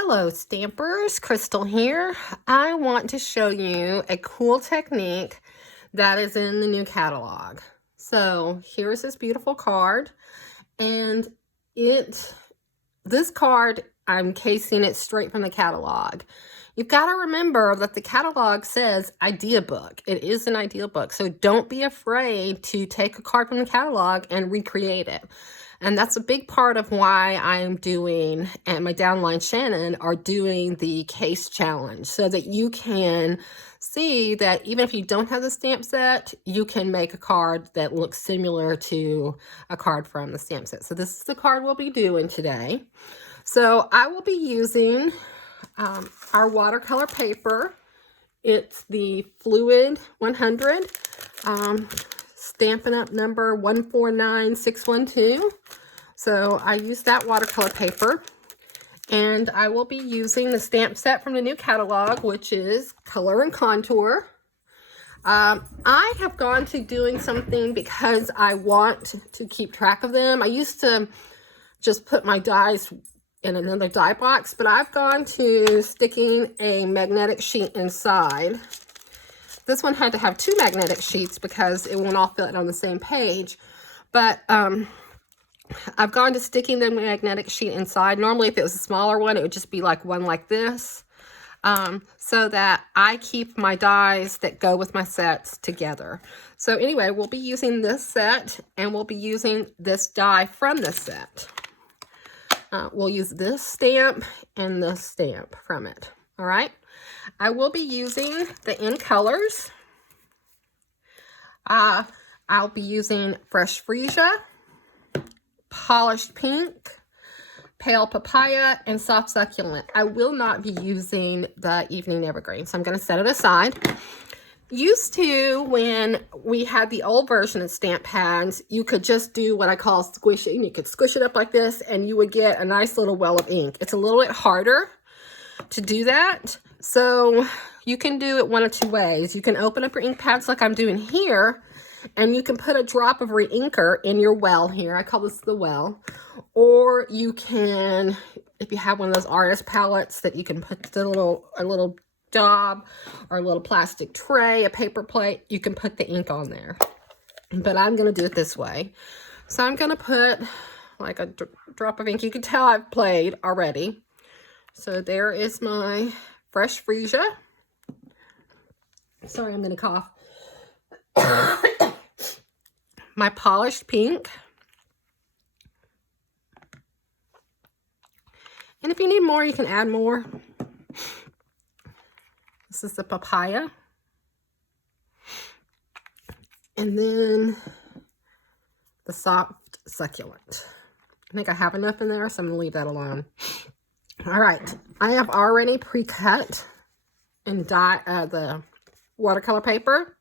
Hello stampers, Crystal here. I want to show you a cool technique that is in the new catalog. So here's this beautiful card, and this card, I'm casing it straight from the catalog. You've got to remember that the catalog says idea book. It is an idea book, so don't be afraid to take a card from the catalog and recreate it. And that's a big part of why I'm doing, and my downline Shannon are doing the case challenge, so that you can see that even if you don't have the stamp set, you can make a card that looks similar to a card from the stamp set. So this is the card we'll be doing today. So I will be using our watercolor paper. It's the Fluid 100. Stampin' Up! Number 149612. So I use that watercolor paper, and I will be using the stamp set from the new catalog, which is Color and Contour. I have gone to doing something because I want to keep track of them. I used to just put my dies in another die box, but I've gone to sticking a magnetic sheet inside. This one had to have two magnetic sheets because it won't all fit on the same page. But I've gone to sticking the magnetic sheet inside. Normally, if it was a smaller one, it would just be like one like this. So that I keep my dies that go with my sets together. So anyway, we'll be using this set, and we'll be using this die from this set. We'll use this stamp and this stamp from it. All right. I will be using the In Colors. I'll be using Fresh Freesia, Polished Pink, Pale Papaya, and Soft Succulent. I will not be using the Evening Evergreen, so I'm going to set it aside. Used to, when we had the old version of stamp pads, you could just do what I call squishing. You could squish it up like this, and you would get a nice little well of ink. It's a little bit harder to do that. So you can do it one of two ways. You can open up your ink pads like I'm doing here, and you can put a drop of Reinker in your well here. I call this the well. Or you can, if you have one of those artist palettes that you can put a little daub or a little plastic tray, a paper plate, you can put the ink on there. But I'm going to do it this way. So I'm going to put like a drop of ink. You can tell I've played already. So there is my Fresh Freesia. Sorry, I'm going to cough. My Polished Pink. And if you need more, you can add more. This is the Papaya. And then the Soft Succulent. I think I have enough in there, so I'm going to leave that alone. All right, I have already pre-cut and dye the watercolor paper,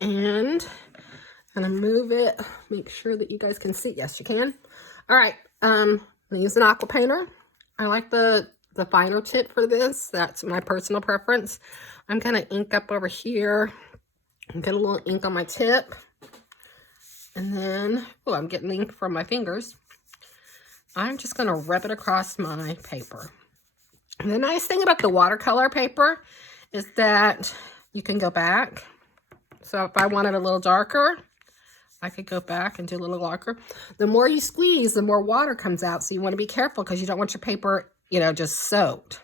and I'm gonna move it. Make sure that you guys can see. Yes, you can. All right, I'm gonna use an aqua painter. I like the finer tip for this. That's my personal preference. I'm gonna ink up over here and get a little ink on my tip, and then I'm getting ink from my fingers. I'm just going to rub it across my paper. And the nice thing about the watercolor paper is that you can go back. So if I want it a little darker, I could go back and do a little darker. The more you squeeze, the more water comes out. So you want to be careful because you don't want your paper, just soaked.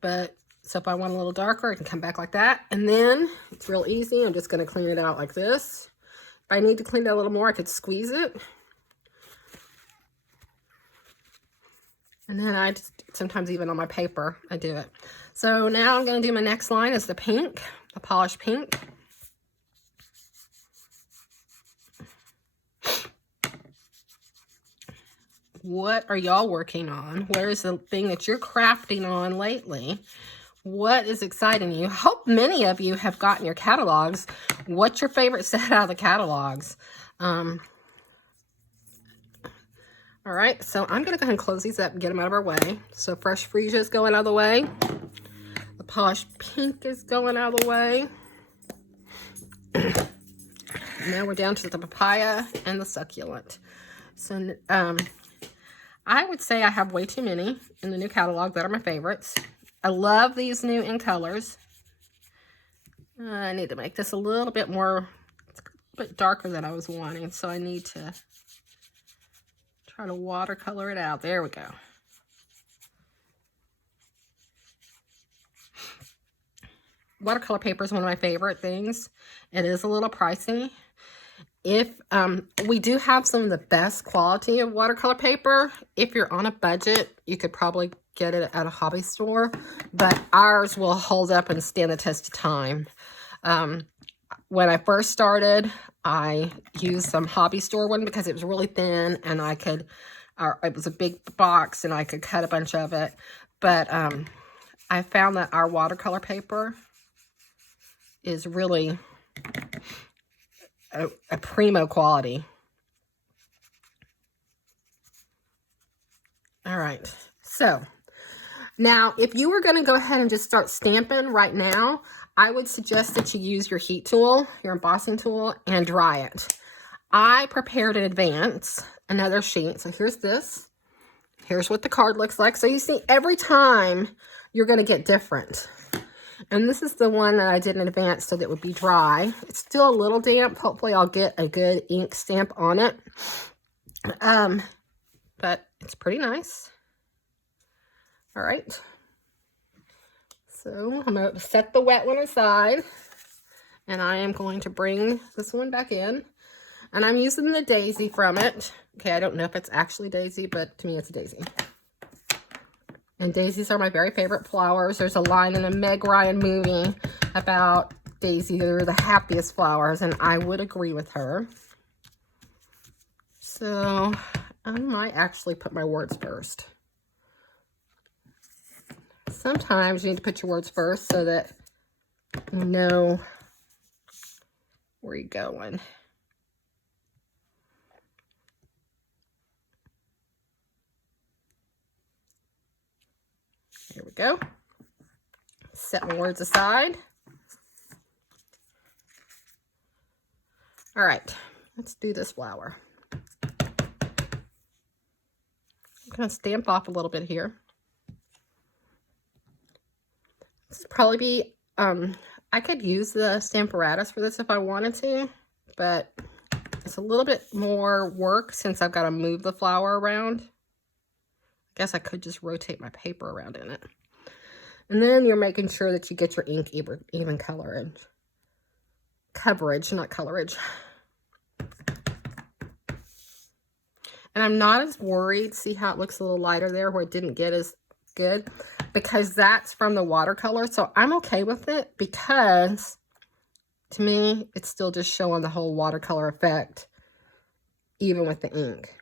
But so if I want a little darker, I can come back like that. And then it's real easy. I'm just going to clean it out like this. If I need to clean it a little more, I could squeeze it. And then I just, sometimes even on my paper, I do it. So now I'm going to do my next line is the pink, the Polished Pink. What are y'all working on? Where is the thing that you're crafting on lately? What is exciting you? I hope many of you have gotten your catalogs. What's your favorite set out of the catalogs? All right, so I'm going to go ahead and close these up and get them out of our way. So Fresh Freesia is going out of the way. The Polished Pink is going out of the way. Now we're down to the Papaya and the Succulent. So I would say I have way too many in the new catalog that are my favorites. I love these new in colors. I need to make this a little bit more, it's a bit darker than I was wanting, so I need to try to watercolor it out. There we go. Watercolor paper is one of my favorite things. It is a little pricey. If we do have some of the best quality of watercolor paper. If you're on a budget, you could probably get it at a hobby store, but ours will hold up and stand the test of time. When I first started, I used some hobby store one because it was really thin and I could, it was a big box and I could cut a bunch of it. But I found that our watercolor paper is really a primo quality. All right, so now if you were going to go ahead and just start stamping right now, I would suggest that you use your heat tool, your embossing tool, and dry it. I prepared in advance another sheet. So here's this. Here's what the card looks like. So you see, every time you're going to get different. And this is the one that I did in advance so that it would be dry. It's still a little damp. Hopefully I'll get a good ink stamp on it. But it's pretty nice. All right. So I'm going to set the wet one aside. And I am going to bring this one back in. And I'm using the daisy from it. Okay, I don't know if it's actually daisy, but to me it's a daisy. And daisies are my very favorite flowers. There's a line in a Meg Ryan movie about daisies. They're the happiest flowers, and I would agree with her. So I might actually put my words first. Sometimes you need to put your words first so that you know where you're going. Here we go. Set my words aside. All right, let's do this flower. I'm going to stamp off a little bit here. This would probably be, I could use the Stamparatus for this if I wanted to, but it's a little bit more work since I've got to move the flower around. I guess I could just rotate my paper around in it. And then you're making sure that you get your ink even coverage. Coverage, not colorage. And I'm not as worried. See how it looks a little lighter there where it didn't get as good? Because that's from the watercolor. So I'm okay with it because to me, it's still just showing the whole watercolor effect even with the ink.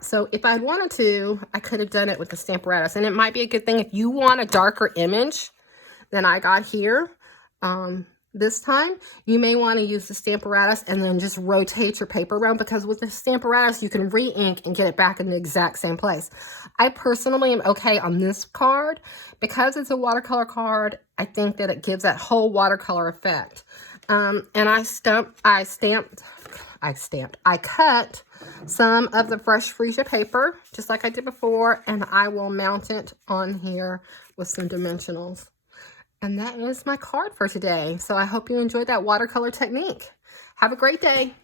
So if I wanted to, I could have done it with the Stamparatus. And it might be a good thing if you want a darker image than I got here this time. You may want to use the Stamparatus and then just rotate your paper around, because with the Stamparatus, you can re-ink and get it back in the exact same place. I personally am okay on this card. Because it's a watercolor card, I think that it gives that whole watercolor effect. And I cut some of the fresh freesia paper, just like I did before, and I will mount it on here with some dimensionals. And that is my card for today. So I hope you enjoyed that watercolor technique. Have a great day.